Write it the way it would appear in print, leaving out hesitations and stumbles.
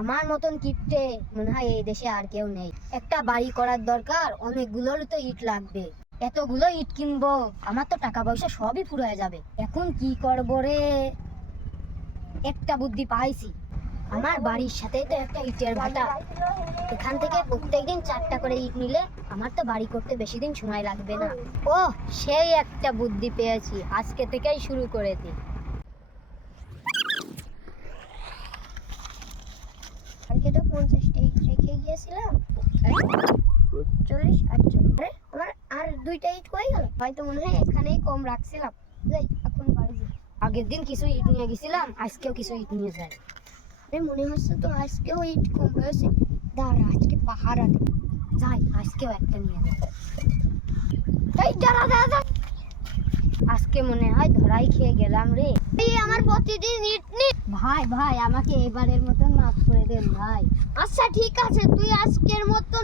আমার মতন কিপটে মনে হয় এই দেশে আর কেউ নেই। একটা বাড়ি করার দরকার, অনেকগুলোর তো ইট লাগবে। এতগুলো ইট কিনবো, আমার তো টাকা পয়সা সবই ফুরিয়ে যাবে। এখন কি করবো রে? একটা বুদ্ধি পাইছি। আমার বাড়ির সাথে তো একটা ইটের ভাটা, এখান থেকে প্রত্যেকদিন 4টা করে ইট নিলে আমার তো বাড়ি করতে বেশি দিন সময় লাগবে না। ও, সেই একটা বুদ্ধি পেয়েছি, আজকে থেকেই শুরু করে দিই। কালকে তো 50টা ইট রেখে গিয়েছিলাম, 40-48। আমার আর 2টা ইট কই গেল? হয়তো মনে হয় এখানেই কম রাখছিলাম। যাই এখন বাড়ি যাই। আগের দিন কিছু ইট নিয়ে গেছিলাম, আজকেও কিছু ইট নিয়ে যাই। মনে হচ্ছে তো আজকেও ইট কম হয়েছে। দাঁড়া, আজকে পাহাড় আছে, যাই আজকেও একটা নিয়ে যাই। এই দাঁড়া দাঁড়া, আজকে মনে হয় ধরাই খেয়ে গেলাম রে। এই আমার প্রতিদিন ইট নি। ভাই ভাই, আমাকে এবারের মতন মাফ করে দেন ভাই। আচ্ছা ঠিক আছে, তুই আজকের মতো